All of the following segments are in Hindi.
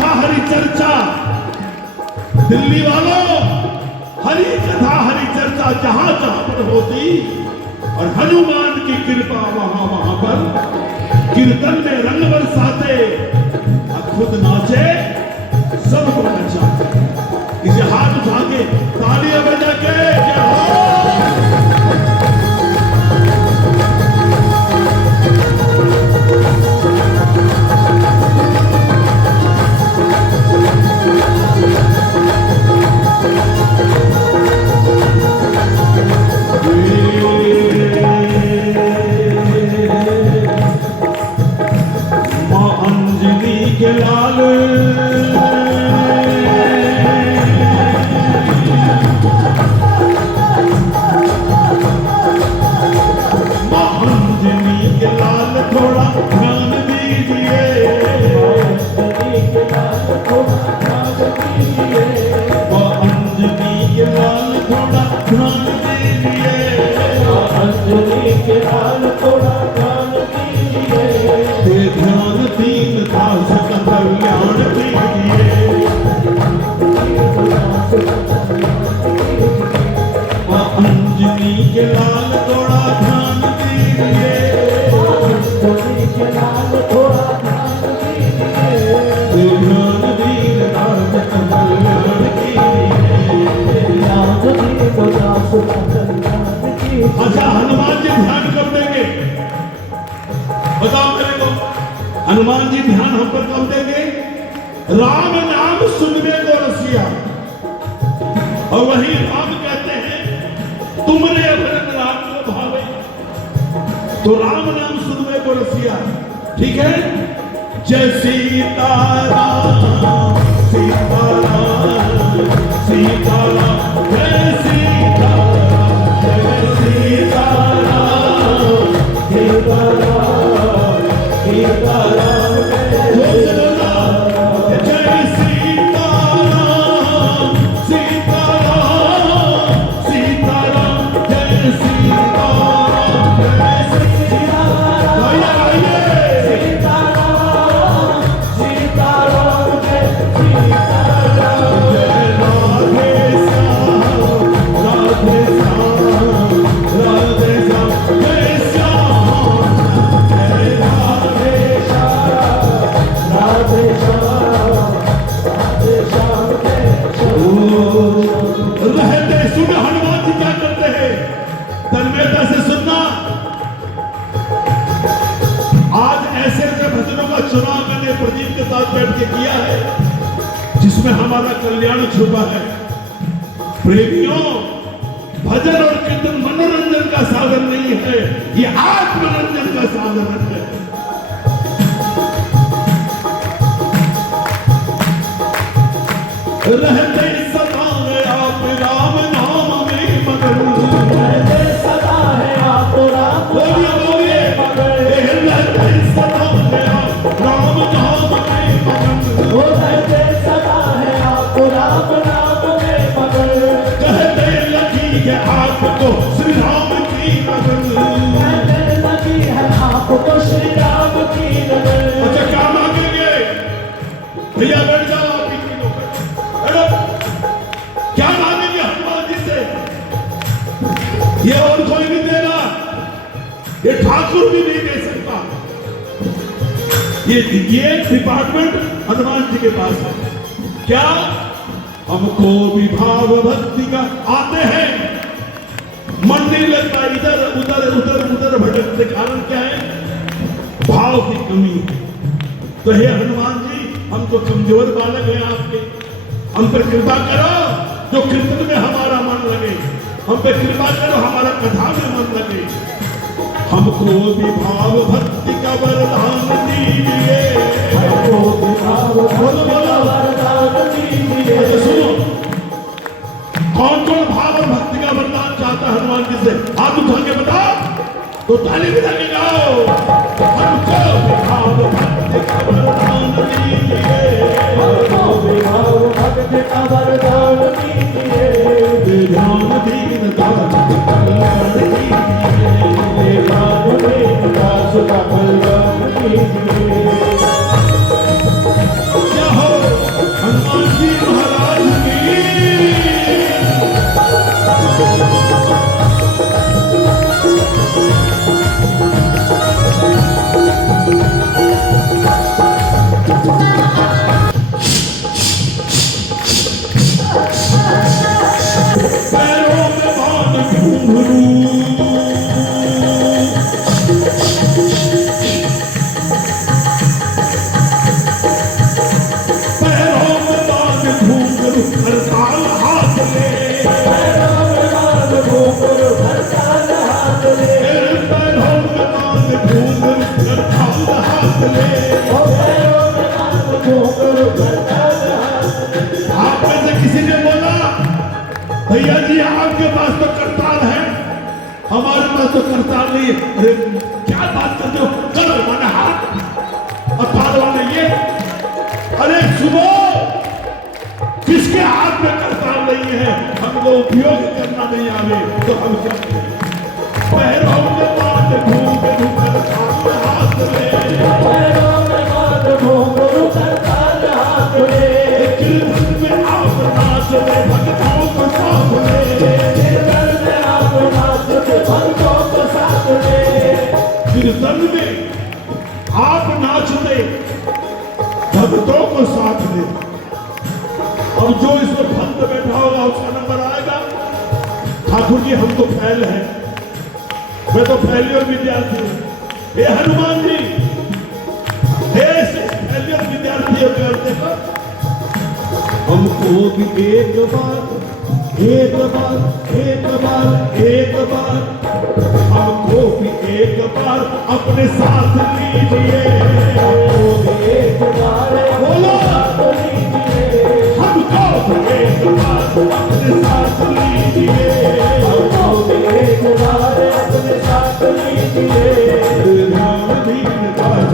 कथा हरि चर्चा, दिल्ली वालों, हरि कथा हरि चर्चा जहां जहां पर होती और हनुमान की कृपा वहां वहां पर कीर्तन में रंग बरसाते और खुद नाचे, सबको नचाते। इसे हाथ उठा के तालियां बजा के जय हो। मां अंजलि के लाल थोड़ा ध्यान दीजिए, अंजलि के लाल थोड़ा ध्यान दीजिए, अंजलि के लाल थोड़ा ध्यान दीजिए, अंजलि के लाल थोड़ा ध्यान दीजिए, ध्यान दीन दास का कल्याण कीजिए, अंजलि के लाल थोड़ा ध्यान दीजिए, लाल थोड़ा ध्यान दीजिए, ध्यान दीन दास का कल्याण कीजिए। अच्छा, हनुमान जी ध्यान कब देंगे? बताओ मेरे को, हनुमान जी ध्यान हम पर कब देंगे? राम नाम सुनने को रसिया, और वही राम कहते हैं तुमने अभरन राम को भावे, तो राम नाम सुनने को रसिया। ठीक है, जय सीताराम सीताराम सीताराम, जय सीताराम जय सीताराम सीताराम सीताराम, जय सीताराम सीताराम सीताराम, जय सीताराम जय सीताराम, हनुमान जी क्या करते हैं? तन्मयता से सुनना। आज ऐसे ऐसे भजनों का चुनाव मैंने प्रदीप के साथ बैठ के किया है जिसमें हमारा कल्याण छुपा है। प्रेमियों, भजन और कीर्तन मनोरंजन का साधन नहीं है, ये आत्मरंजन का साधन है। रहते सदा है आप राम नाम में मगन, रहते सदा है आप राम बोलिए रहते सदा है आप राम नाम में मगन, रहते सदा है आप राम नाम में मगन, कहते लगी है आपको श्री राम की लगन, कहते लगी है आपको श्री राम की लगन। अच्छा, क्या मांगेंगे भैया? बैठ जाओ, क्या मांगेंगे हनुमान जी से? ये और कोई नहीं देगा, ये ठाकुर भी नहीं दे सकता। ये डिपार्टमेंट हनुमान जी के पास है। क्या हमको भी भाव भक्ति का आते हैं, मन नहीं लगता, इधर उधर उधर उधर भटकते। कारण क्या है? भाव की कमी है। तो हे हनुमान जी, हम तो कमजोर बालक हैं आपके, हम पर कृपा करो, जो कीर्तन में हमारा मन लगे, हम पे कृपा करो, हमारा कथा में मन लगे, हमको भी भाव भक्ति का वरदान दीजिए, हमको भी भाव भक्ति का वरदान दीजिए। सुनो, कौन कौन भाव और भक्ति का वरदान चाहता है हनुमान जी से? हाथ उठा के बताओ, तो ताली बजा के गाओ। हमको भी भाव भक्ति का वरदान दीजिए, हमको भी भाव भक्ति का वरदान दीजिए, ध्यान दीन दास का कल्याण कीजिए, ध्यान दीन दास का कल्याण कीजिए। क्या हो आप में से किसी ने बोला भैया जी आपके पास तो करताल है, हमारे पास तो करताल नहीं है। अरे क्या बात करते हो, चलो मैंने हाथ और ताल वाले ये। अरे सुनो, किसके हाथ में करताल नहीं है, हमको उपयोग करना नहीं आवे तो हम क्या करें? पैरों में बात घूंघरू करताल हाथ में, पैरों में बात घूंघरू करताल हाथ में, कीर्तन में आप नाचते भक्तों को साथ में, कीर्तन में आप नाचते भक्तों को साथ में, कीर्तन में आप नाचते भक्तों को साथ में। अब जो इसमें भक्त बैठा होगा उसका नंबर आएगा। ठाकुर जी हम तो फैल हैं, मैं तो फैलियर विद्यार्थी हूं। हे हनुमान जी, हे फैलियर विद्यार्थी करते का हमको भी एक बार हमको भी एक बार अपने साथ लीजिए, एक बार बोलो हमको भी एक बार अपने साथ लीजिए, हमको भी एक बार अपने साथ लीजिए, ध्यान दीन दास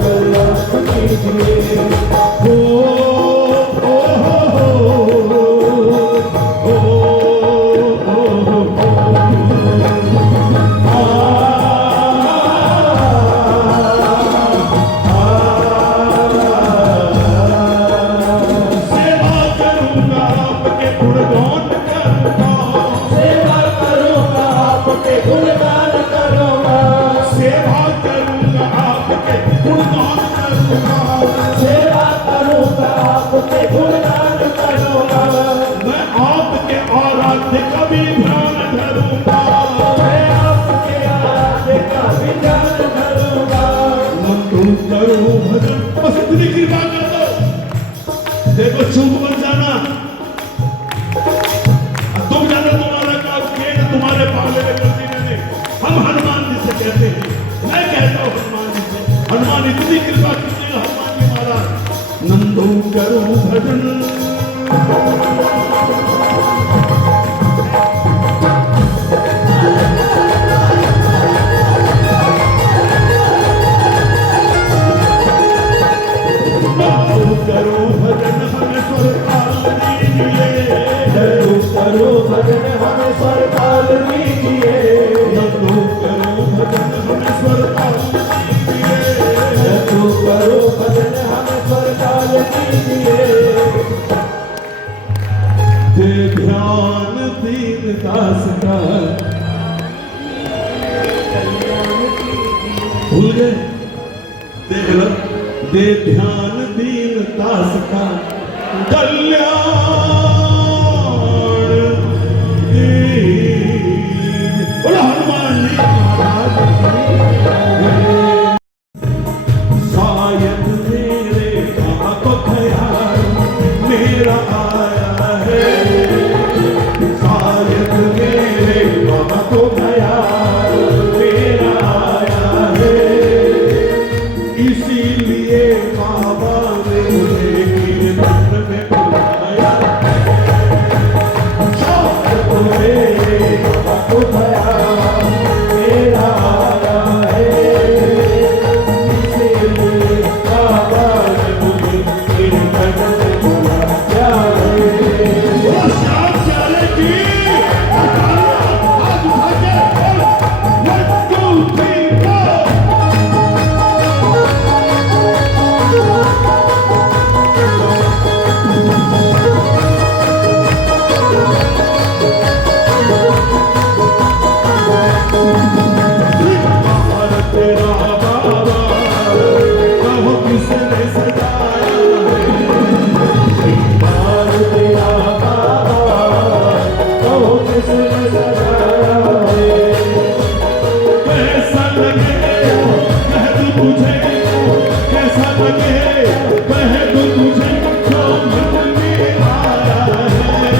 कल्याण कीजिए। ओ देखो चूक मत जाना, तुम जाना तुम्हारा काम किए ना, तुम्हारे पाले में कर दी मैंने। हम हनुमान जी से कहते हैं, मैं कहता हूँ हनुमान जी से, हनुमान इतनी कृपा कीजिएगा हनुमान जी महाराज, नंदो करो भजन। करो भजन हमें स्वर्गपाल दीजिए, करो भजन हमें स्वर्गपाल दीजिए, करो भजन हमें स्वर्गपाल दीजिए, करो भजन हमें स्वर्गपाल दीजिए। दे ध्यान दीन दास का, भूल गए, देख लो, दे ध्यान दीन दास का कल्याण दीन। बोलो हनुमान जी महाराज शायद मेरे आपको ख्याल मेरा आया है, शायद मेरे आपको ख्याल मेरा आया है, इसीलिए बाबा ने मुझे कीर्तन में बुलाया, शौक मेरे बाबा को भया मेरा आया है, इसीलिए बाबा ने मुझे कीर्तन में बुलाया है। वो श्याम चाले की हाथ उठा के 1 2 3 4 तेरा बाबा कहो किसने सजाया है, तेरा बाबा कहो किसने सजाया है, कैसा लगे कह तू मुझे, कैसा लगे कह तू मुझे, जो मन में आया है,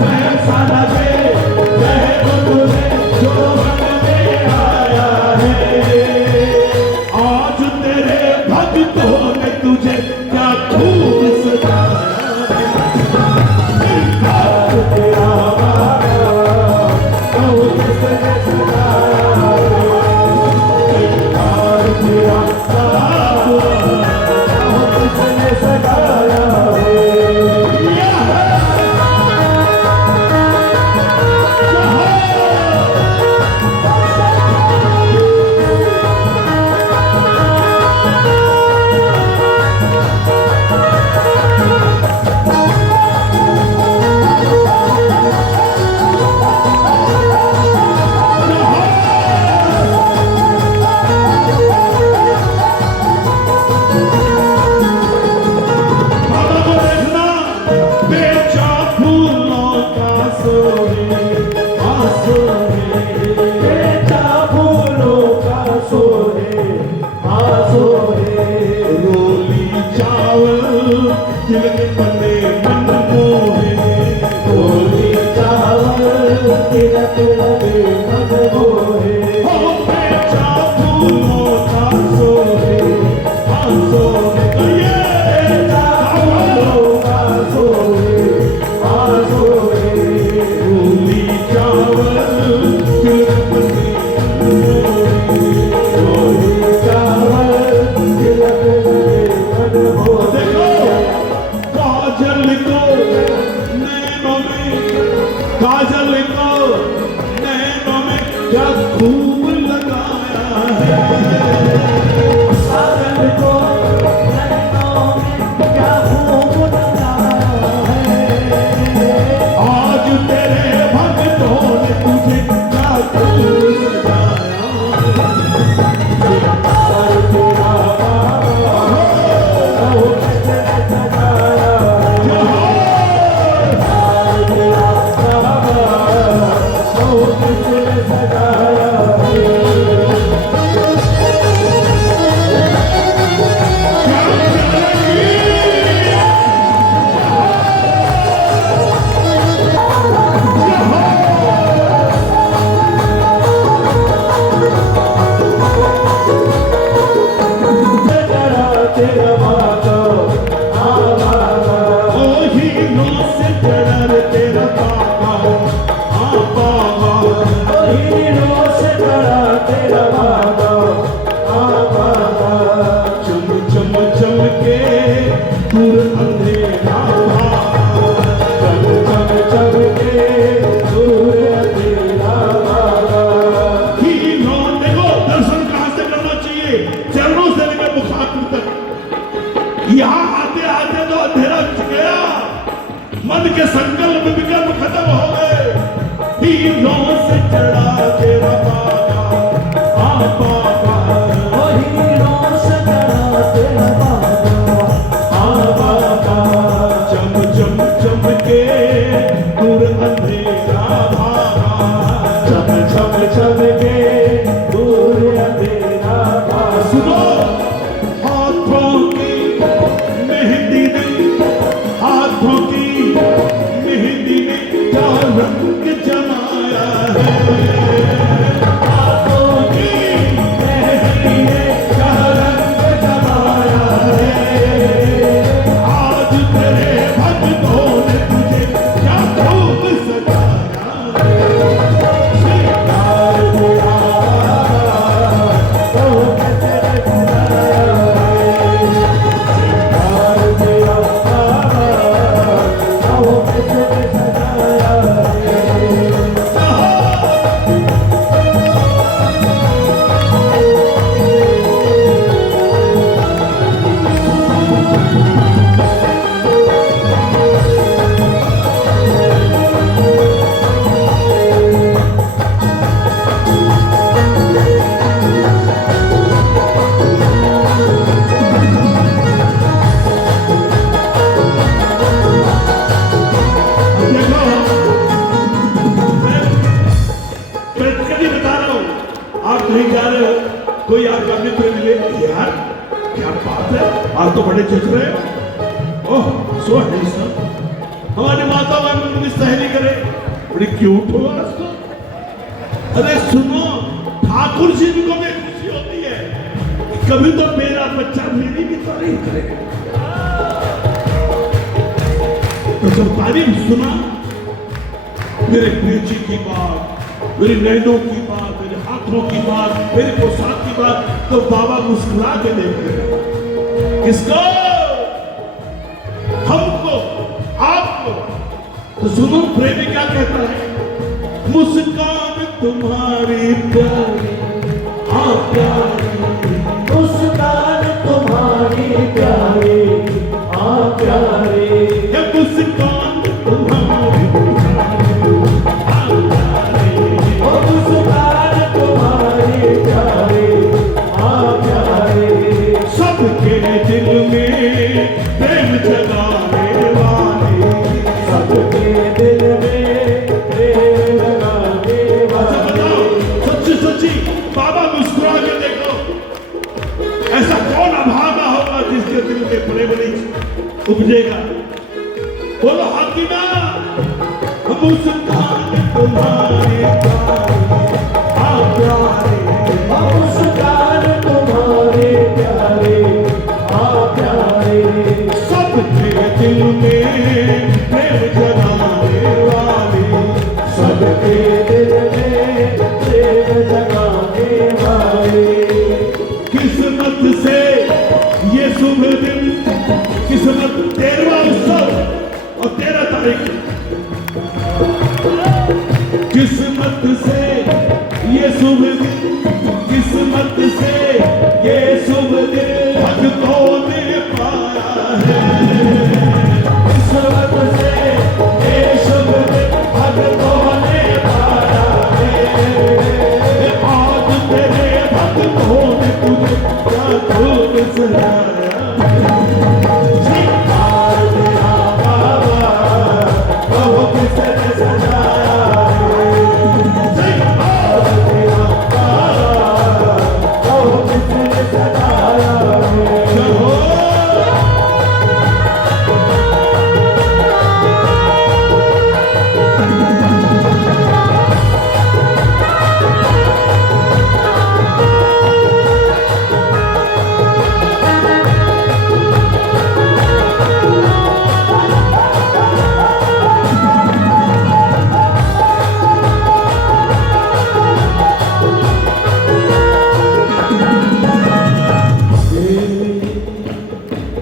कैसा लगे कह तू मुझे, जो मन में आया है। रोली चावल तिलक बने मन मोहे, रोली चावल तिलक लगे मन मोहे। हो बेचा फूलों का सोहे, हाँ सोहे कहिए फूलों का सोहे, हाँ सोहे। रोली चावल तिलक बने मन मोहे। रोली चावल तिलक लगे मन मोहे। देखो काजल को नैनों में, काजल को नैनों में क्या खूब लगाया है। काजल को नैनों में क्या खूब लगाया है। आज तेरे भक्तों ने तुझे क्या खूब सजाया सर तेरा बाबा ओ कैसे सजाया है। सर तेरा बाबा ओ कैसे सजाया है। तेरा बाबा आ बाबा ओ हीरों से चढ़ तेरा बाबा, हाँ बाबा। हीरों से बड़ा तेरा बाबा आ बाबा। चम चम चम के दूर अंधेरा भागा, चम चम चम के दूर तेरा बाबा। हीरों देखो दर्शन कहाँ से करना चाहिए, चरणों से लेकर मुखाग्र तक। यहाँ आते आते तो अंधेरा गया, मन के संकल्प विकल्प खत्म हो गए। हीरों से चढ़ा तेरा बाबा, हाँ बाबा। हीरों से बड़ा तेरा बाबा आ बाबा। चम चम चम के दूर अंधेरा भागा, चम चम चम के दूर तेरा बाबा। सुनो हाथों की मेहंदी ने, हाथों की मेहंदी ने क्या रंग जमाया है। हाथों की मेहंदी ने क्या रंग जमाया है। आज तेरे भक्तों ने तुझे क्या खूब सजाया है। प्यार तेरा बाबा ओ कैसे सजाया है। प्यार तेरा बाबा ओ कैसे सजाया है। देखो मैं कभी बता रहा हूँ, आप कहीं जा रहे हो, कोई आपका मित्र मिले, यार क्या बात है, आप तो बड़े चच रहे हो, ओह सो हैंडसम। हमारी माता वाली सहेली करे, बड़ी क्यूट हो आज तो। अरे सुनो, ठाकुर जी को भी खुशी होती है, कभी तो मेरा बच्चा मेरी भी तारीफ करेगा। तो जब तारीफ सुना, मेरे प्रिय जी की बात, मेरी नैनों की बात, मेरे हाथों की बात, मेरी पोशाक की बात, तो बाबा मुस्कुरा के देख रहे। किसको? हमको, आपको। तो सुनो प्रेमी क्या कहता है, मुस्कान तुम्हारी प्यारी, हाँ प्यारी। मुस्कान तुम्हारी प्यारी आ प्यारी। ये मुस्कान तुम्हारी हाँ प्यारी। ओ मुस्कान तुम्हारी प्यारी आ प्यारी। सबके दिल में प्रेम जगाने वाली, सबके दिल में प्रेम लगाने अच्छा वाली। बताओ, सच्ची सच्ची बाबा मुस्कुरा के देखो, उपजेगा। बोलो हाकिमा मुस्कान तुम्हारे प्यारे, मुस्कान तुम्हारे प्यारे प्यारे, सबके दिल में प्रेम जगाने वाले, सबके दिल में प्रेम जगाने वाले। किस्मत से ये शुभ दिन, किस्मत 13वां उत्सव और 13 तारीख, किस्मत से ये शुभ दिन, किस्मत से ये शुभ दिन भक्तों ने पाया है। किस्मत से ये शुभ दिन भक्तों ने पाया है। आज तेरे भक्तों ने तुझे क्या खूब सजाया। आज तेरा बाबा कहो किसने सजाया है। आज तेरा बाबा कहो किसने सजाया है। चलो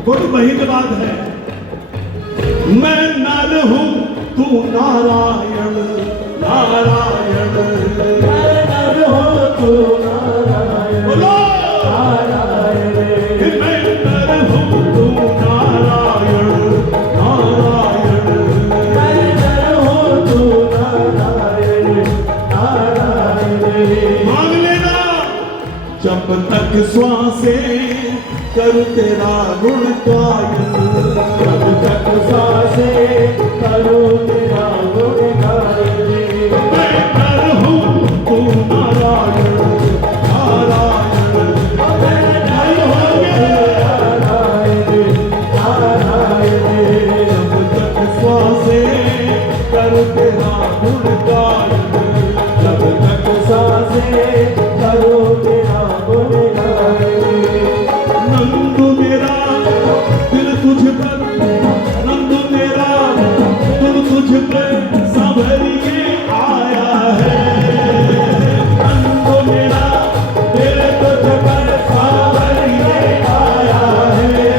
थोड़ी महीनवाद है। मैं नर हूँ तू नारायण, नारायण मैं नर हूँ तू नारायण, बोलो। नारायण। मैं नर हूँ तू नारायण, नारायण मैं नर हूँ तू नारायण, नारायण। मांग लेना जब तक श्वासें करूँ तेरा गुण गायन, जब तक सांसें करूँ तेरा गुण गायन। मैं नर हूँ तू नारायण, नारायण मैं नर हूँ नारायण, नारायण। जब तक श्वासें करूँ तेरा गुण गायन। जब तक सांसें करूँ तेरा गुण गायन। नंदू मेरा दिल तुझ पर, नंदू मेरा दिल तुझ पर संभलिए आया है। नंदू मेरा दिल तुझ पर संभलिए आया है।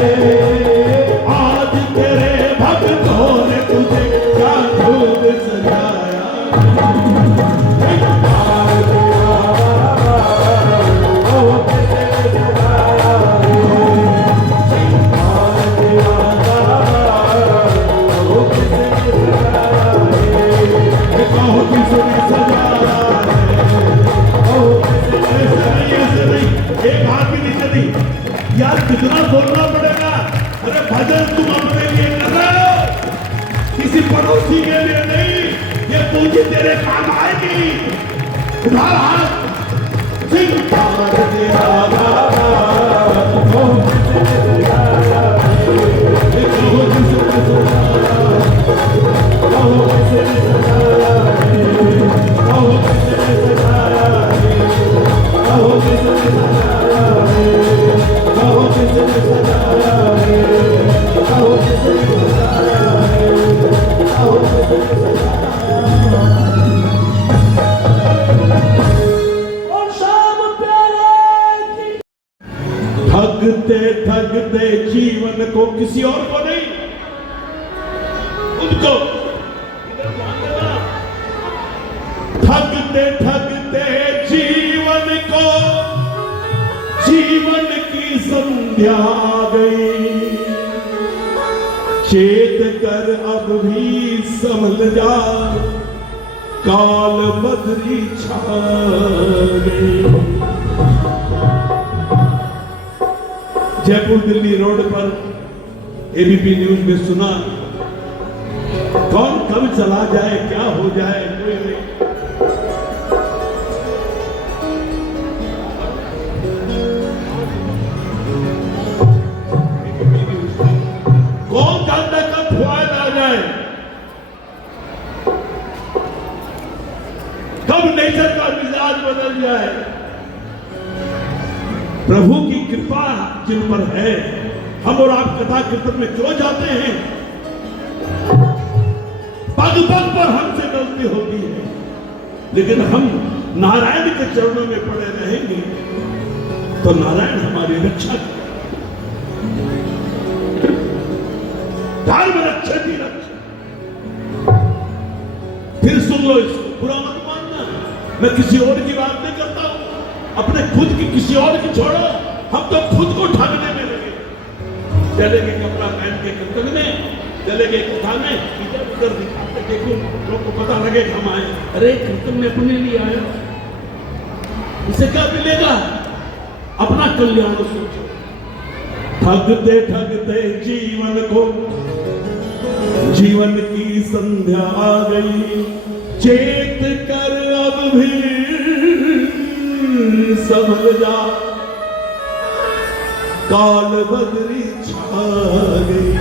आज तेरे भक्तों ने तुझे क्या खूब सजाया। आज तेरा बाबा कहो किसने सजाया है। आज तेरा बाबा कहो किसने सजाया है। कहो किसने सजाया है। कहो किसने ऐसे नहीं, एक हाथ भी नीचे नहीं। यार कितना बोलना पड़ेगा। अरे भजन तुम अपने लिए कर रहे हो, किसी पड़ोसी के लिए नहीं। ये पूंजी तेरे काम आएगी। उधार हाथ सिंह आज तेरा बाबा कहो किसने सजाया है। कहो किसने सजाया। कहो किसने सजाया है। कहो किसने सजाया है। कहो किसने सजाया है। कहो किसने सजाया है। कहो किसने सजाया है। कहो किसने सजाया है। और शाम प्यारे की ठगते ठगते जीवन को, किसी और को नहीं, उनको ठगते ठगते जीवन को, जीवन की संध्या आ गई। चेत कर अब भी संभल जा, काल बदरी छा गई। जयपुर दिल्ली रोड पर एबीपी न्यूज में सुना, कौन कब चला जाए क्या हो जाए कोई नहीं। कौन दिया है। प्रभु की कृपा जिन पर है, हम और आप कथा कीर्तन में क्यों जाते हैं? पग पग पर हमसे गलती होती है, लेकिन हम नारायण के चरणों में पड़े रहेंगे तो नारायण हमारी रक्षा करेंगे। धर्म रक्षति रक्षा। फिर सुन लो इसको, बुरा मत मानना। मैं किसी और की बात नहीं करता हूं, अपने खुद की किसी और की छोड़ो। हम तो खुद को ठगने में लगे, चलेंगे कपड़ा पहन के कीर्तन में, चलेंगे कथा में, इधर उधर दिखाते, देखो लोग को पता लगे हम आए। अरे कीर्तन में अपने लिए आया, इसे क्या मिलेगा? अपना कल्याण सोचो। ठगते ठगते जीवन को, जीवन की संध्या आ गई, चेत कर अब भी समझ जा, काल बदरी छा गई।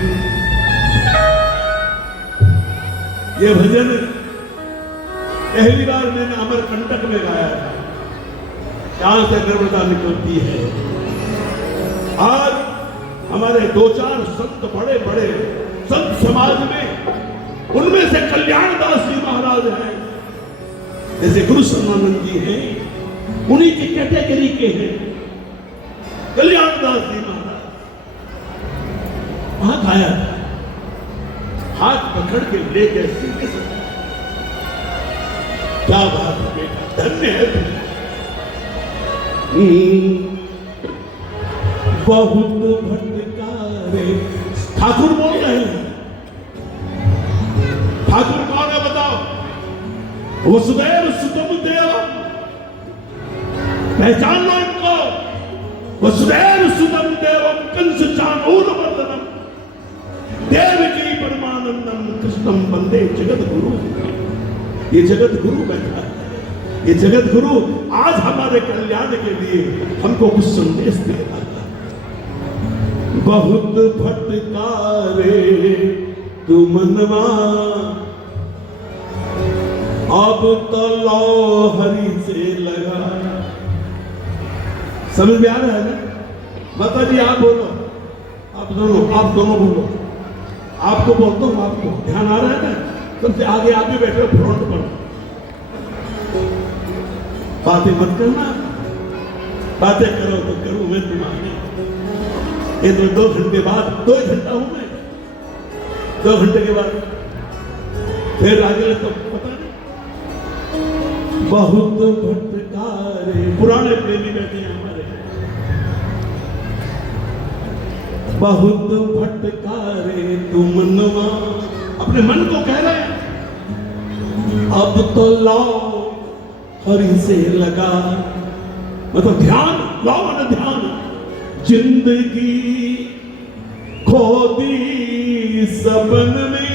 ये भजन पहली बार मैंने अमरकंटक में गाया था, यहां से नर्मदा निकलती है। आज हमारे दो चार संत, बड़े बड़े संत समाज में, उनमें से कल्याणदास जी महाराज हैं, जैसे गुरु सन्मानंद जी हैं, उन्हीं की कैटेगरी के हैं कल्याणदास जी महाराज। वहां गाया था, हाथ पकड़ के लेकर सीधे से, क्या बात है बेटा, धन्य है तुम। बहुत भटकारे, ठाकुर बोल रहे हैं। ठाकुर कौन है बताओ? वसुदेव सुतम देवम, पहचान लो इनको। वसुदेव सुतम देवम कंस चाणूर वर्धनम, देवकी परमानंदम कृष्णम वंदे जगत गुरु। ये जगत गुरु बैठा है, ये जगत गुरु आज हमारे कल्याण के लिए हमको कुछ संदेश दे रहा है। बहुत भटकारे तू मनवा, अब तो लो हरि से लगा। समझ में आ रहा है ना? माता जी आप बोलो, आप दोनों बोलो। आपको बोलता हूं, आपको ध्यान आ रहा है ना? सबसे आगे आप भी बैठे हो फ्रंट पर, बातें मत करना, बातें करो तो करूं मैं तुम्हारी। ये तो 2 घंटे बाद, 2 घंटा हूं मैं, 2 घंटे के बाद फिर आगे तो पता नहीं। बहुत भटकारे, पुराने प्रेमी बैठे हैं हमारे। बहुत भटकारे तू मनवा, अपने मन को कह रहे हैं, अब तो लाओ हरि से लगा। मतलब ध्यान लाओ ना, ध्यान। जिंदगी खो दी सपन में,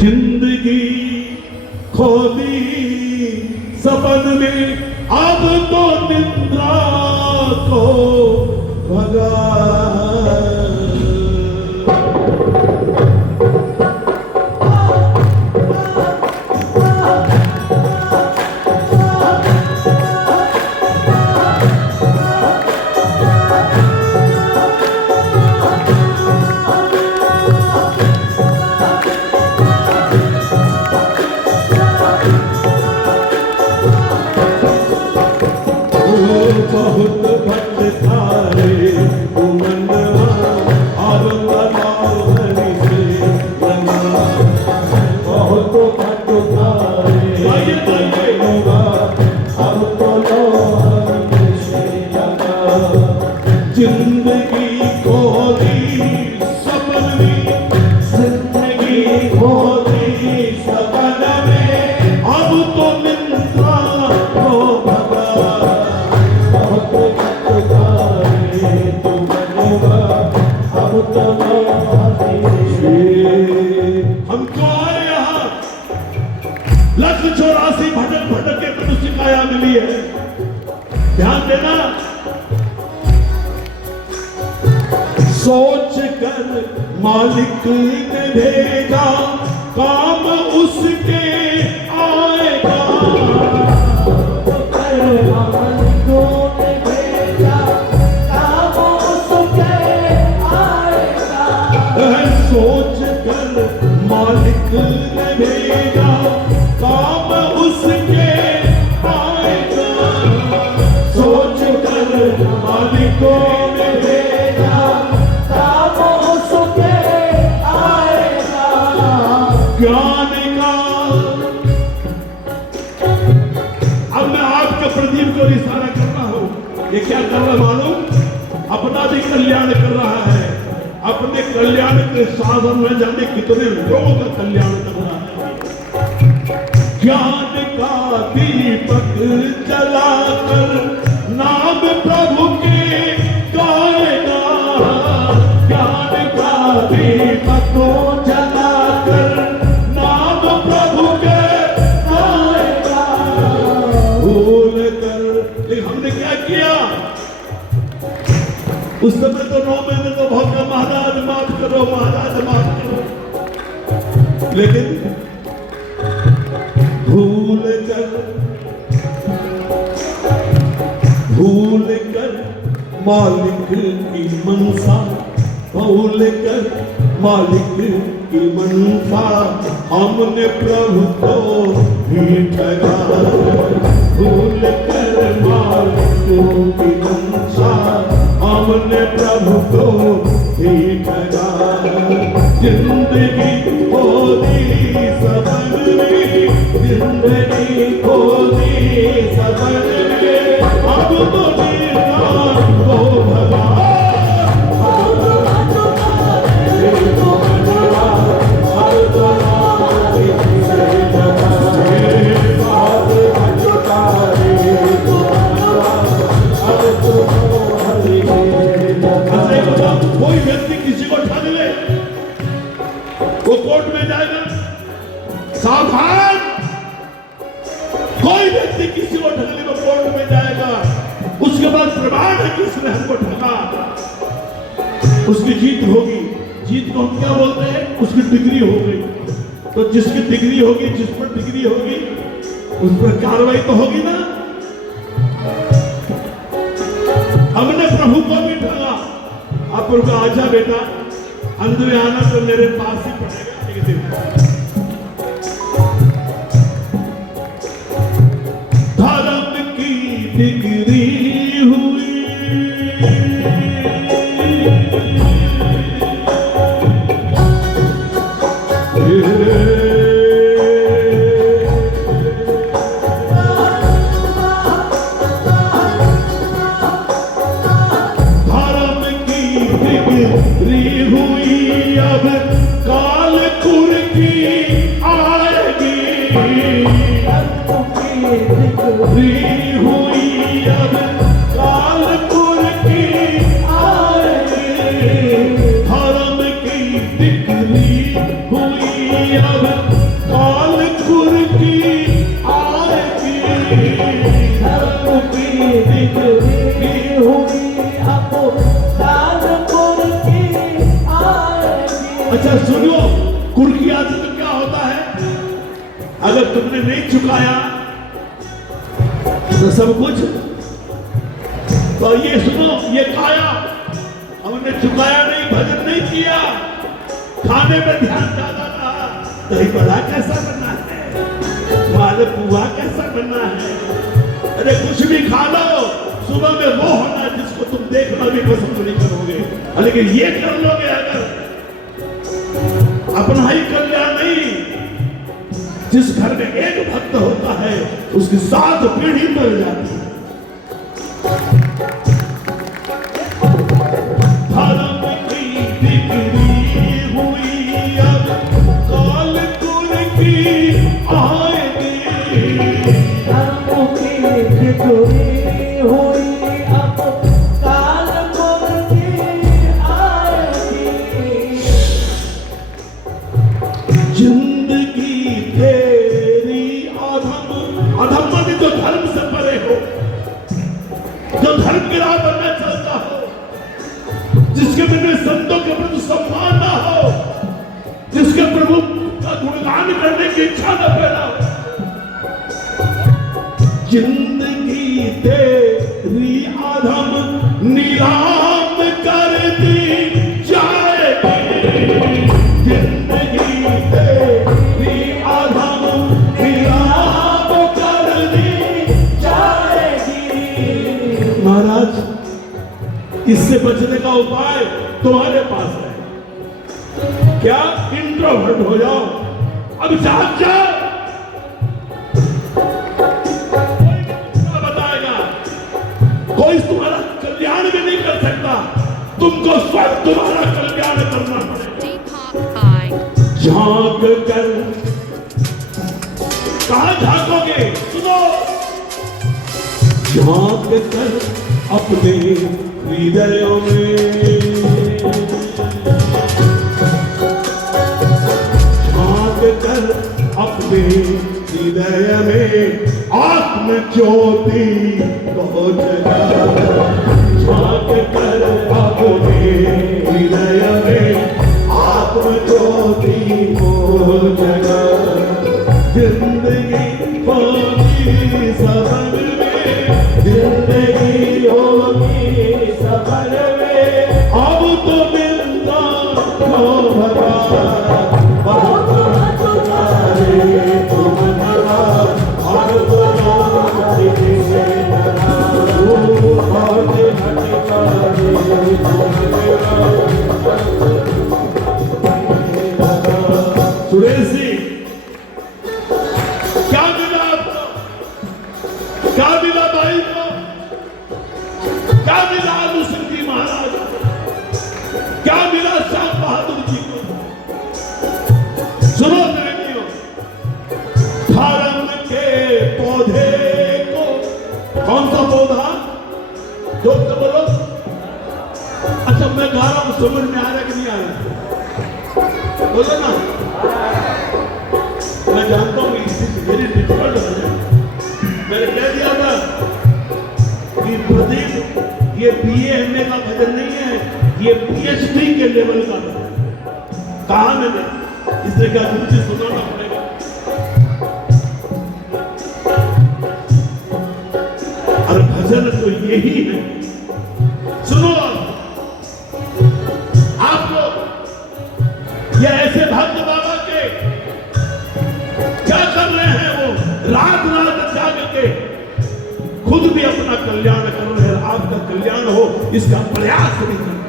जिंदगी खो दी सपन में, अब तो निद्रा को भगा। बहुत भटकारे तू मनवा, अब तलाओ हरि से लगा। बहुत भटकारे मनवा, अब तलाओ हरि से लगा। जिंदगी खो दी सपन में, जिंदगी खो दी सपन में, अब तो निद्रा को भगा। हमको आए यहाँ 184 भटक भटक के मनुष्य काया मिली है। ध्यान देना, सोच कर मालिक ने भेजा, काम उसके आएगा। ने भेजा काम उसके आएगा, सोच कर मालिकों ने भेजा काम उसके आएगा। ज्ञान का। अब मैं आपके प्रदीप को इशारा कर रहा हूं, ये क्या कर रहा मालूम? अपना भी कल्याण कर रहा है, अपने कल्याण के साधन में जाने कितने लोगों का कल्याण कर रहा है। ज्ञान का दीपक जलाकर नाम प्रभु के गाएगा, ज्ञान का दीपक जलाकर नाम प्रभु के गाएगा। भूल कर लेकिन हमने क्या किया? उस समय तो 9 महीने तो बहुत कम, महाराज माफ करो, महाराज माफ करो, लेकिन भूल कर मालिक की मनसा, भूल कर मालिक की मनसा, हमने प्रभु को ही ठगा। भूल कर मालिक की मनसा, हमने प्रभु को ही ठगा। जिंदगी खोदी सबने, जिंदगी खोदी सबने, अब तो निराश हो भला। कोई व्यक्ति किसी को ठग ले, वो कोर्ट में जाएगा, सावधान। कोई व्यक्ति किसी को ठग ले वो कोर्ट में जाएगा, उसके बाद प्रमाण है कि उसने हमको ठगा, उसकी जीत होगी। जीत को हम क्या बोलते हैं? उसकी डिग्री हो गई। तो जिसकी डिग्री होगी, जिस पर डिग्री होगी, उस पर कार्रवाई तो होगी ना। हमने प्रभु को भी ठगा। आप उनको आजा बेटा, अंत में आना तो मेरे पास ही पड़ेगा एक दिन। धर्म की डिग्री हुई, हुई अब काल कुर की आएगी, हुई अब काल कुर की आएगी। धर्म की डिग्री हुई अब काल कुर की आएगी, धर्म की डिग्री हुई अब काल कुर की आएगी। अच्छा सुनो, कुर्की आती तो क्या होता है? अगर तुमने नहीं चुकाया तो सब कुछ, तो ये सुनो, ये खाया, हमने चुकाया नहीं, भजन नहीं किया, खाने में ध्यान ज्यादा रहा, दही बड़ा कैसा बनना है, मालपुआ कैसा बनना है, अरे कुछ भी खा लो, सुबह में वो होना जिसको तुम देखना भी पसंद नहीं करोगे, लेकिन ये कर लोगे अगर, अपना ही कल्याण नहीं। जिस घर में एक भक्त होता है उसकी 7 पीढ़ी बन जाती है। धर्म की डिग्री हुई अब काल कुर की आएगी, धर्म की डिग्री हुई अब काल कुर की आएगी। जिंदगी तेरी अधम, अधम माने जो धर्म से परे हो, जो धर्म की राह पर न चलता हो, जिसके बिना संतों के प्रति सम्मान ना हो, जिसके प्रभु का गुणगान करने की इच्छा न पैदा हो। जिंदगी तेरी अधम नीलाम कर दी जाएगी, जिंदगी तेरी महाराज, इससे बचने का उपाय तुम्हारे पास है। क्या इंट्रोवर्ट हो जाओ, अब जाग जाओ। कोई बताएगा, कोई तुम्हारा कल्याण भी नहीं कर सकता, तुमको स्वयं तुम्हारा कल्याण करना पड़ेगा। झांक कर, कहां झांकोगे? सुनो, झांक कर अपने हृदयों में, झांक कर अपने हृदय में आत्म ज्योति को जगा, झांक कर अपने हृदय में आत्म ज्योति को जगा। जिंदगी होगी सफर में, जिंदगी होगी सफर में, अब तो मिलता हो भगवान, बहुत तुम्हारे तुम नरा, अब तो लोग से नरा, बहुत हटकारे तुम नरा। सुरेश जी, क्या मिला आपको? क्या मिला भाई को? क्या मिला आलू सिंह जी महाराज? क्या मिला श्याम बहादुर जी को? सुनो मेरे भाइयों, धर्म के पौधे को, कौन सा पौधा? लोग तो बोलो। अच्छा, मैं गा रहा हूं, समझ में आ रहा कि नहीं आ रहा? बोलो ना। मैं जानता हूँ मेरी डिफिकल्ट है। मैंने कह दिया था कि प्रदीप, ये BA MA का भजन नहीं है, ये PhD के लेवल का भजन। कहा मैंने, इसलिए क्या मुझे सुनाना पड़ेगा। और भजन तो यही है। सुनो आप लोग, ये ऐसे भक्त बाबा के क्या कर रहे हैं, वो रात रात जाग के खुद भी अपना कल्याण कर रहे हैं, आपका कल्याण हो इसका प्रयास नहीं कर रहे।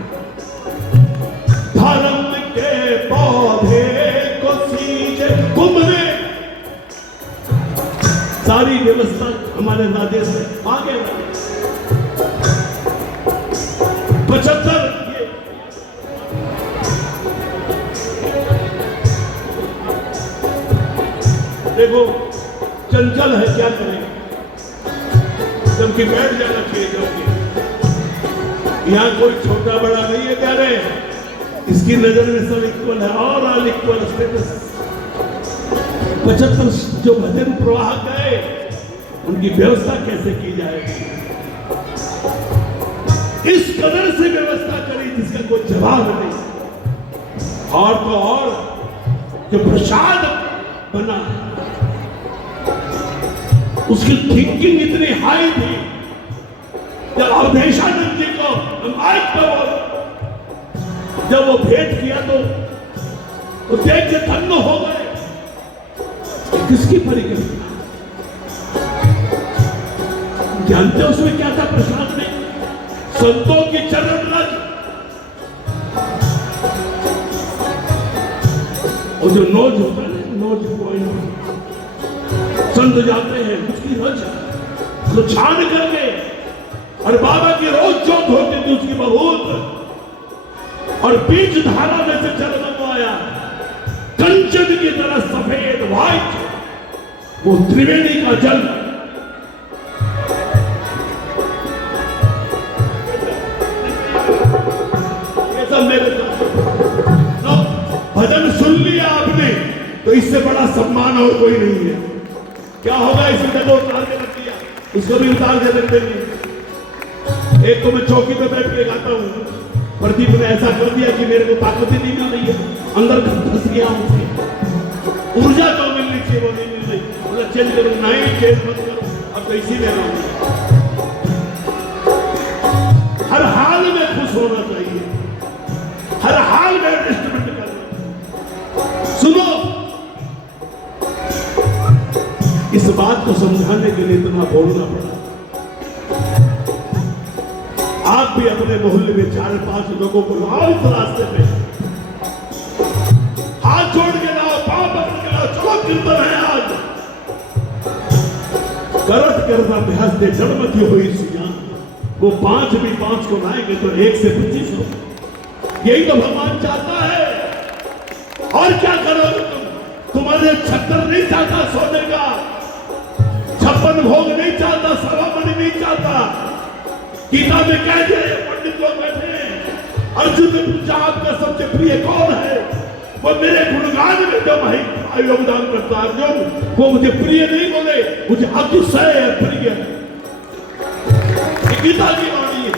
धर्म के पौधे को सींचे कुंभ ने, सारी व्यवस्था हमारे राजेश में आगे 75 देखो, चंचल है, क्या करें, जबकि बैठ जाना चाहिए। जबकि यहाँ कोई छोटा बड़ा नहीं है, कह रहे इसकी नजर में सब इक्वल है, और ऑल इक्वल स्टेटस। 75 जो भजन प्रवाह गए, उनकी व्यवस्था कैसे की जाएगी? इस कदर से व्यवस्था करी जिसका कोई जवाब नहीं। और तो और जो प्रसाद बना, उसकी थिंकिंग इतनी हाई थी, जब अवधेशानंद जी को जब वो भेंट किया तो देख के धन्य हो गए। किसकी परिक्रमा? जानते हो उसमें क्या था प्रसाद में? संतों की चरण रज, और जो नोज होता है, नोज पॉइंट, संत जाते हैं उसकी रज को छान करके, और बाबा की रोज चौथ होती थी उसकी बहुत, और बीच धारा में से जल मंगवाया, कंचन की तरह सफेद व्हाइट, वो त्रिवेणी का जल। ये सब मेरे भजन सुन लिया आपने, तो इससे बड़ा सम्मान और कोई नहीं है। क्या होगा? इसी जगह उतार के रख दिया, उसको भी उतार के रख देंगे। एक को मैं चौकी पे बैठ के गाता हूँ, प्रदीप ने ऐसा कर दिया कि मेरे को ताकत ही नहीं मिल रही है, अंदर फंस गया हूँ। ऊर्जा तो मिलनी चाहिए, वो नहीं मिल रही। मतलब चेंज करो, नहीं चेंज मत करो, अब तो इसी में रहूँ। हर हाल में खुश होना चाहिए, हर हाल में एडजस्टमेंट करना। सुनो, इस बात को समझाने के लिए इतना बोलना पड़ा। आप भी अपने मोहल्ले में 4-5 लोगों को लाओ इस रास्ते पे, हाथ जोड़ के लाओ, पांव पकड़ के लाओ, चलो कीर्तन है आज। करत करता अभ्यास दे जड़मती हुई सियान, वो 5 भी 5 को लाएंगे तो 1 से 25 हो। यही तो भगवान चाहता है। और क्या करोगे तुम? तुम्हारे 76 नहीं चाहता सोने का, 56 भोग नहीं चाहता, सवामणि नहीं चाहता। गीता में कह दिया, ये पंडित लोग बैठे हैं, अर्जुन ने पूछा आपका सबसे प्रिय कौन है? वो मेरे गुणगान में जो भाई योगदान करता है अर्जुन, वो मुझे प्रिय नहीं बोले, मुझे अतिशय प्रिय। गीता की वाणी है।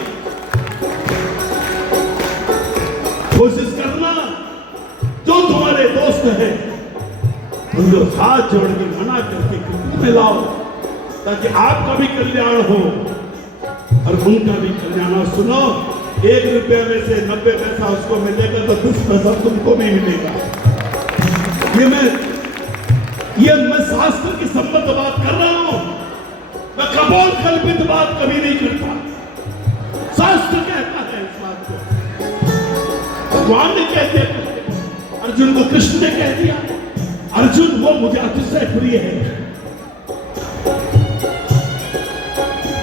कोशिश करना, जो तुम्हारे दोस्त हैं उनको हाथ जोड़ के मना करके कीर्तन में लाओ, ताकि आपका भी कल्याण हो और उनका भी कल्याण हो। सुनो, 1 रुपये में से 90 पैसा उसको मिलेगा तो 10 पैसा तुमको भी मिलेगा। ये मैं शास्त्र की सम्मत बात कर रहा हूं, मैं कपोल कल्पित बात कभी नहीं करता। शास्त्र कहता है इस बात को। भगवान ने कह दिया, अर्जुन को कृष्ण ने कह दिया, अर्जुन वो मुझे अतिशय प्रिय है।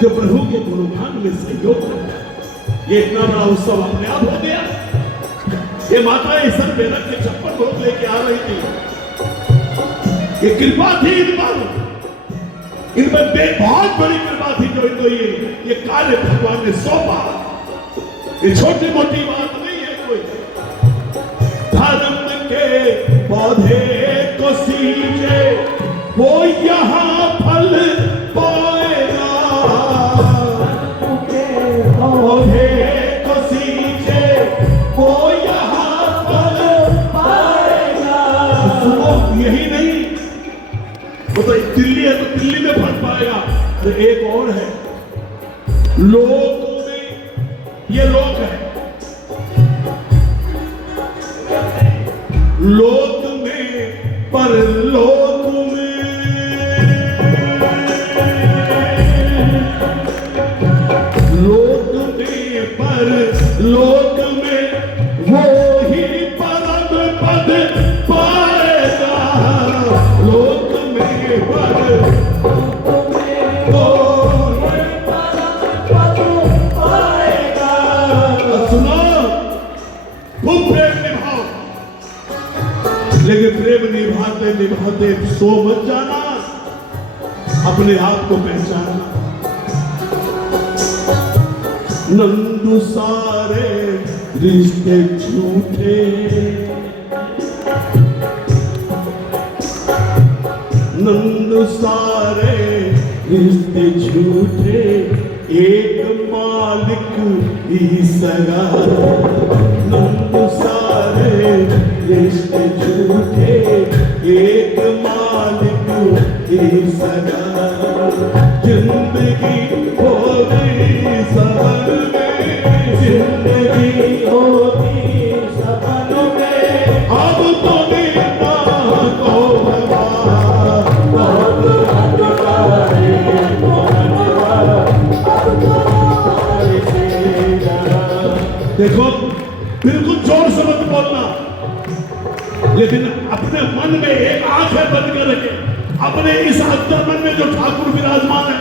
जो प्रभु के गुणगान में सहयोग करता है। ये इतना बड़ा उत्सव अपने आप हो गया। ये माताएं सर पे रख के 56 भोग लेके आ रही थी। ये कृपा थी इन पर बहुत बड़ी कृपा थी जो इनको ये कार्य भगवान ने सौंपा। ये छोटी मोटी बात नहीं है कोई। धर्म के पौधे को सींचे वो यहाँ फल पाएगा, पौधे को सींचे वो यहाँ फल पाएगा। यही नहीं, वो तो दिल्ली है तो दिल्ली में फल पाएगा। तो एक और है, लोक में, ये लोक है, लोक में परलोक में, लोक में परलोक में वो ही परम पद पाएगा। लोक में परलोक में वो ही परम पद पाएगा। सुनो, खूब प्रेम निभाओ, लेकिन प्रेम निभाते निभाते सो मत जाना, अपने आप को पहचानना। नंदू सारे रिश्ते झूठे, नंदू सारे रिश्ते झूठे, एक मालिक ही सगा। नंदू सारे रिश्ते झूठे, एक मालिक ही सगा। जिंदगी हो गई सफल में, जिंदगी होती सफल में, अब तो बिना को देखो, बिल्कुल जोर से मत बोलना, लेकिन अपने मन में एक आंखें बंद कर रखे, अपने इस अंतर्मन में जो ठाकुर विराजमान है,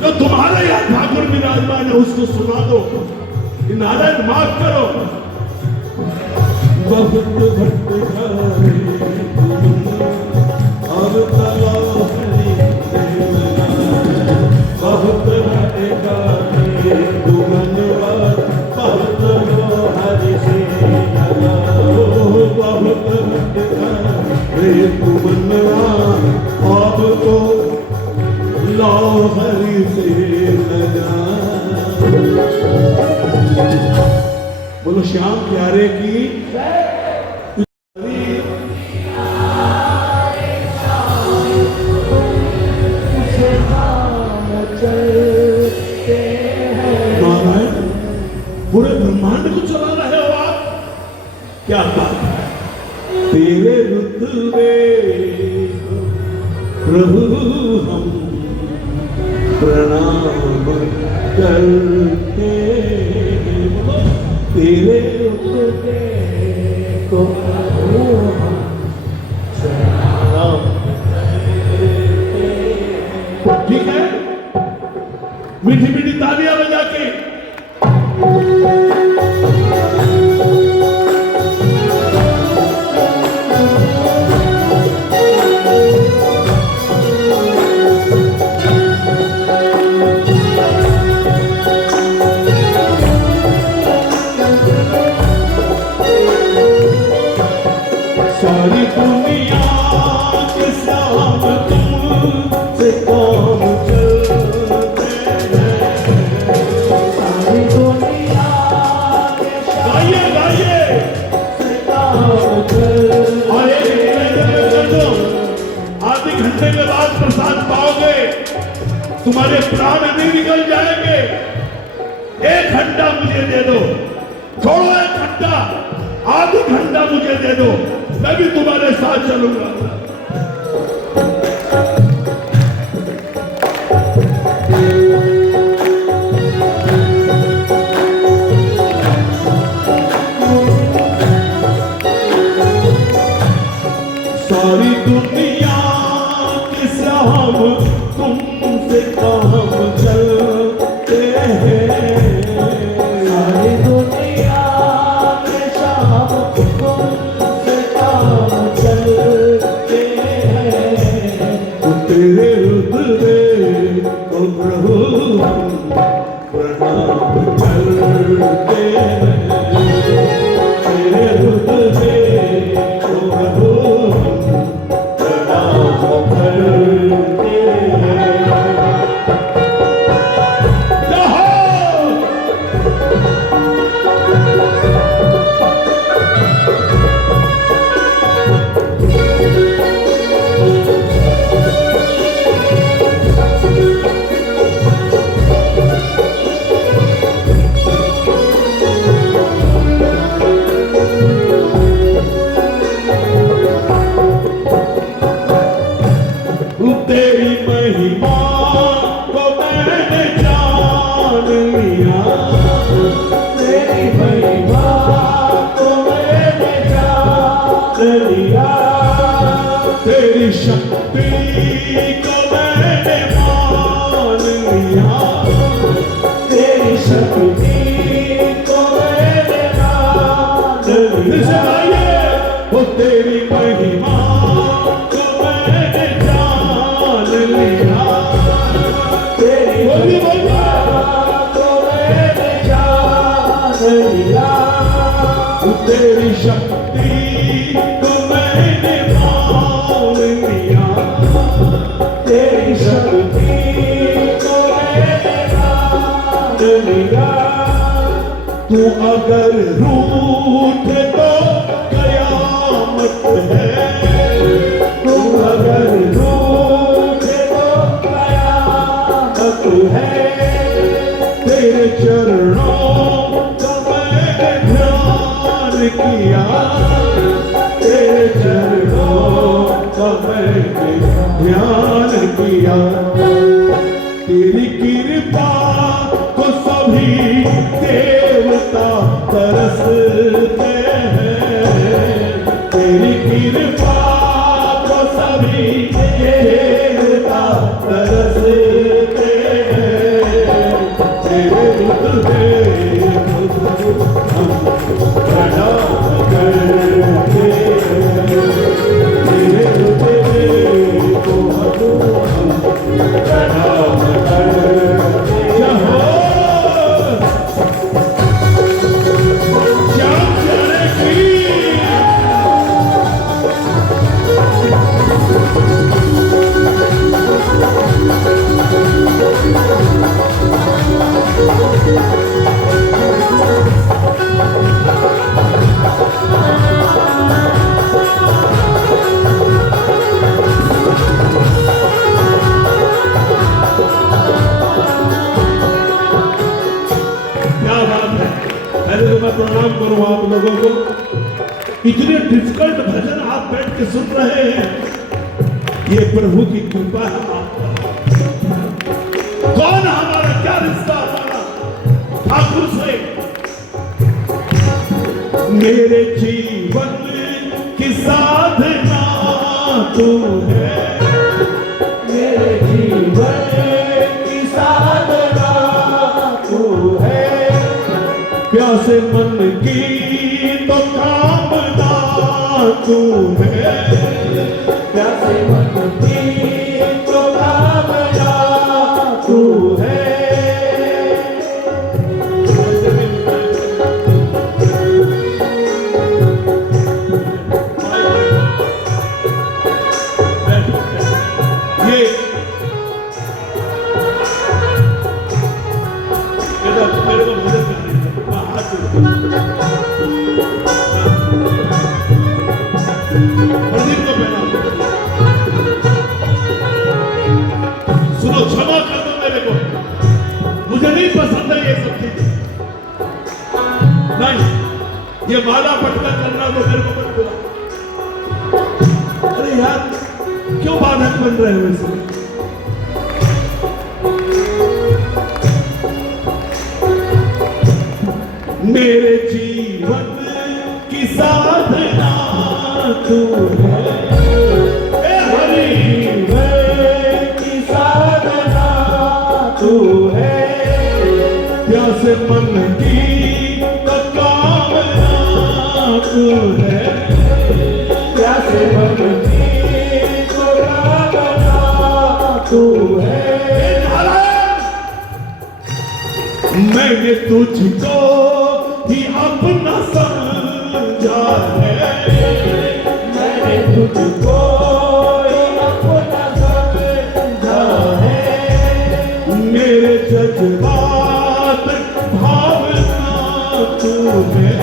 जो तुम्हारे यहाँ ठाकुर विराजमान है, उसको सुना दो। नारायण माफ करो। बहुत भटकाए अब तलाशनी बहुत भटकाए तुमनवा, बहुत हरि से लगा। बहुत भटकाए तुमनवा, अब तो लाओ हरि से लगा। बोलो श्याम प्यारे की। पूरे ब्रह्मांड को चला रहे हो आप, क्या बात है। तेरे रुतबे प्रभु हम प्रणाम करते तुम्हारे प्राण नहीं निकल जाएंगे। 1 घंटा मुझे दे दो, छोड़ो 1 घंटा, आधी घंटा मुझे दे दो, मैं भी तुम्हारे साथ चलूंगा। सारी दुनिया के साम तुमसे काम चलते हैं, सारी दुनिया के शाम तुमसे काम चलते हैं। तेरे हृदय को प्रभु हम प्रणाम करते हैं, तेरे हृदय को प्रभु हम प्रणाम करते हैं। जहाँ तेरी महिमा को मैंने जान लिया, तेरी महिमा को मैंने जान लिया, तेरी शक्ति को मैंने मान लिया, तेरी शक्ति को मैंने मान लिया। वो तेरी महिमा को मैंने जान लिया, तेरी महिमा को मैंने जान लिया, तेरी शक्ति को मैंने मान लिया, तेरी शक्ति को मैंने मान लिया। तू अगर रूठे तो कयामत है, तू अगर रूठे तो कयामत है। तेरे चरणों का मैंने ध्यान किया, तेरे चरणों का मैंने ध्यान किया। तेरी कृपा को सभी देवता तरसते हैं, तेरी कृपा को सभी देवता तरसते हैं। तेरे हृदय हम प्रणाम करते हैं, तेरे हृदय को हम प्रणाम करते हैं। श्याम प्यारे की मैं प्रणाम करूं आप लोगों को। इतने डिफिकल्ट भजन आप बैठ के सुन रहे हैं, ये प्रभु की कृपा है आप पर। कौन हमारा क्या रिश्ता हमारा ठाकुर से? मेरे जीवन की साधना तू है, मेरे जीवन की साधना तू है। प्यासे मन की तो कामना तू है, प्यासे मन की तो कामना तू है। ये मेरे को मदद करनी है, मैं हाथ जोड़ता हूं। प्रदीप को पहना ये माला पटका करना तो मेरे को मत बुला। अरे यार क्यों बाधक बन रहे हो इसमें? मेरे जीवन की साधना तू है, ए हरि की साधना तू है, प्यासे मन की कामना तू है, प्यासे मन की कामना तू है। मैंने तुझको ही अपना समझा है, मैंने तुझको ही अपना समझा है, मेरे जज्बात भावना तू है,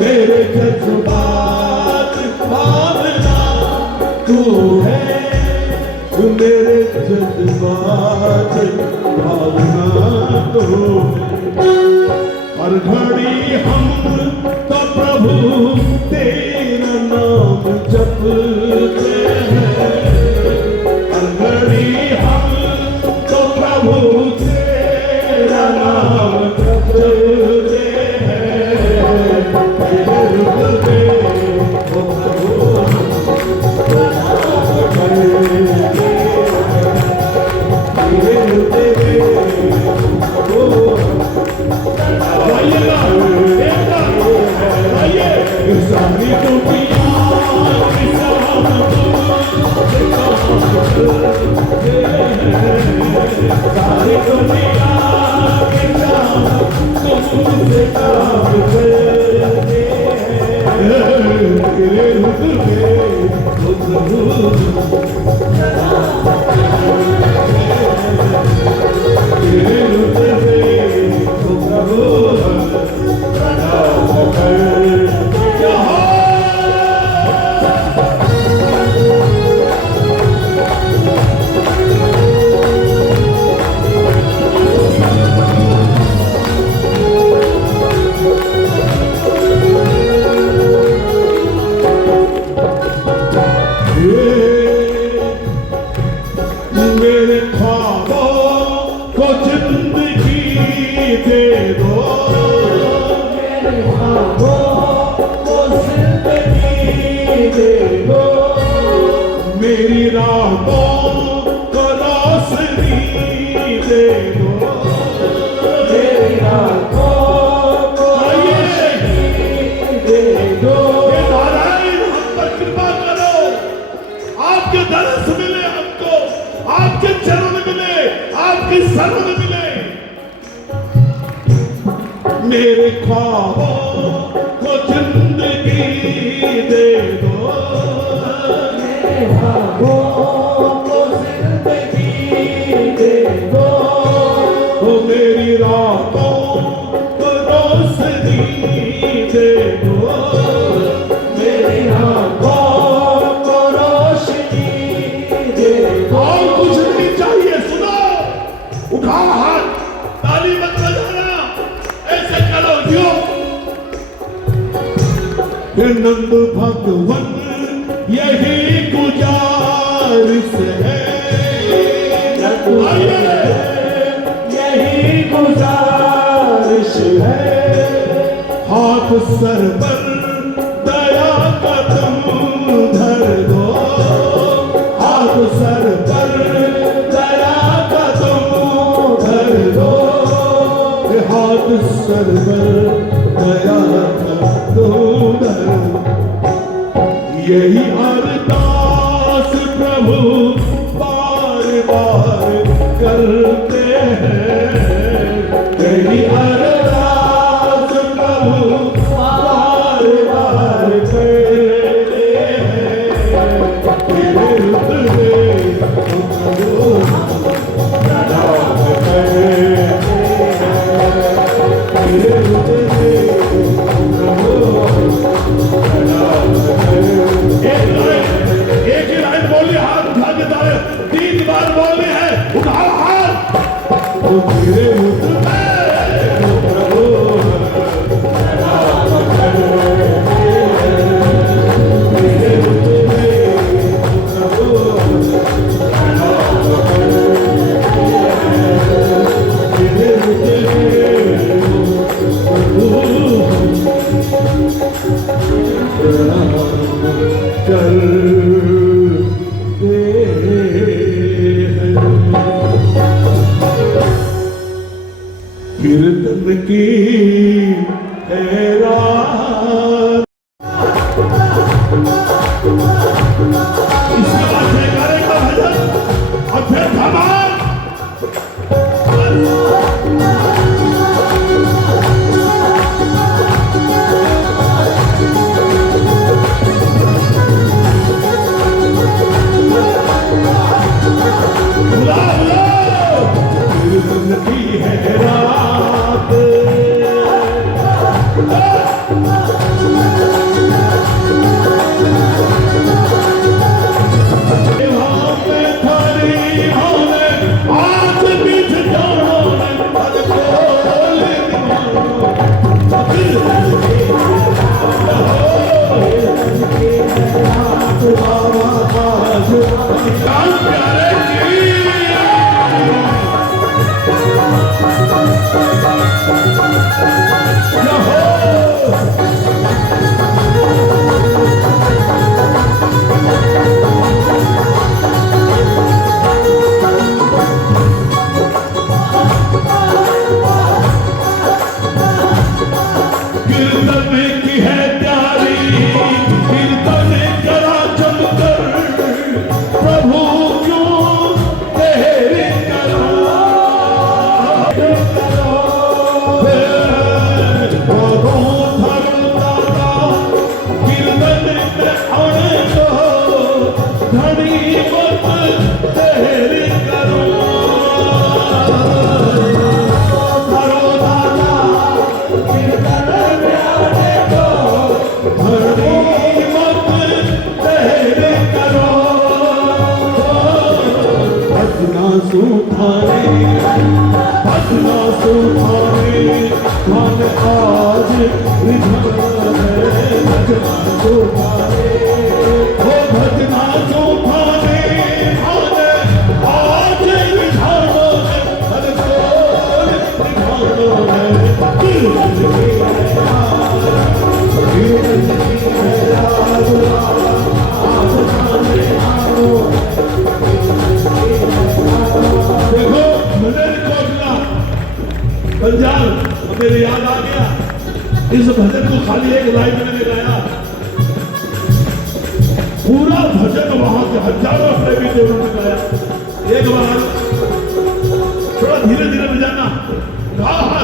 मेरे जज्बात भावना तू है, मेरे जज्बात भावना तू है। हर घड़ी हम तो प्रभु तेरा नाम जपते हैं, हर घड़ी हम तो प्रभु तेरा नाम जपते हैं। तेरे रुत पे ओ प्रभु तेरे रुत पे ओ सारी दुनिया सारी दुनिया के काम तुमसे काम करते हैं, तेरे रुक के तेरे रुक के प्रभु मेरे ख्वाबों को जिंदगी दे दो, मेरे ख्वाबों को जिंदगी दे दो, मेरी राहों को रोशनी दे दो, मेरी राहों को रोशनी दे दो। हे नारायण हम पर कृपा करो, आपके दरस मिले हमको, आपके चरण मिले, आपकी शरण मिले। मेरे ख्वाबों को जिंदगी दे दो, मेरे ख्वाबों को जिंदगी दे दो, ओ मेरी राहों को रोशनी दे दो, मेरी राहों को रोशनी दे दो। और कुछ नहीं चाहिए। सुनो, उठाओ हाथ, ताली मत बजाना, ऐसे करो यो। नंद भगवन यही गुजारिश है, यही गुजारिश है, हाथ सर पर दया कदम धर दो, हाथ सर पर दया कदम धर दो, हाथ सर पर दया कदम धर दो। यही अरदास प्रभु बार बार करते हैं, यही अरदास प्रभु बार बार करते हैं। तेरे रुत पे ओ प्रभु प्रणाम करते हैं, तेरे रुत पे ओ प्रभु प्रणाम करते हैं। एक ही लाइन बोली, हाथ उठा के दाएं 3 बार बोलने हैं, उठाओ हाथ। ओ तेरे रुत पे ओ प्रभु प्रणाम कीर्तन की है रात। इसके बाद जयकारे का भजन और फिर धमाल। की है रात आज बीच पंजाब मेरे याद आ गया। इस भजन को खाली एक लाइन में मैंने गाया, पूरा भजन वहां के हजारों प्रेमी देवों ने गाया। एक बार थोड़ा धीरे धीरे बजाना, रात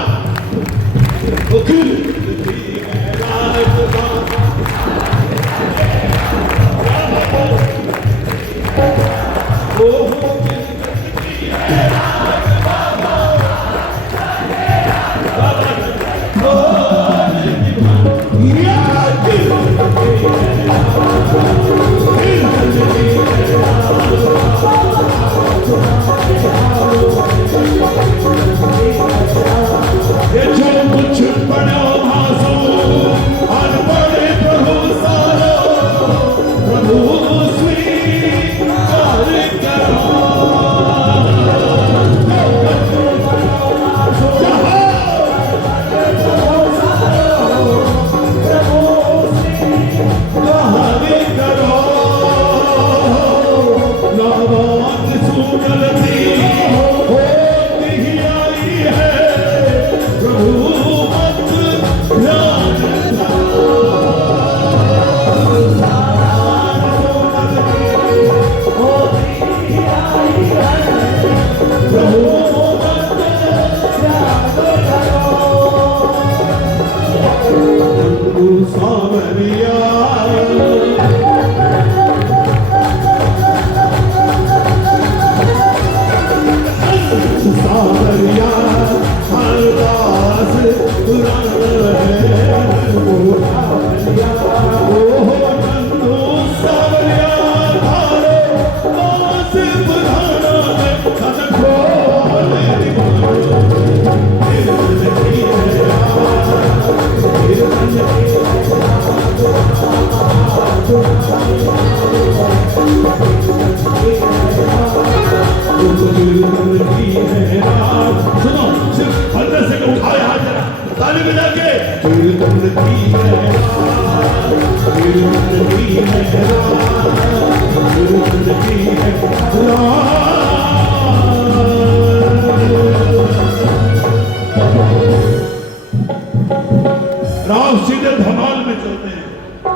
राव सीधे धमाल में चलते हैं,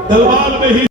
तलवार में ही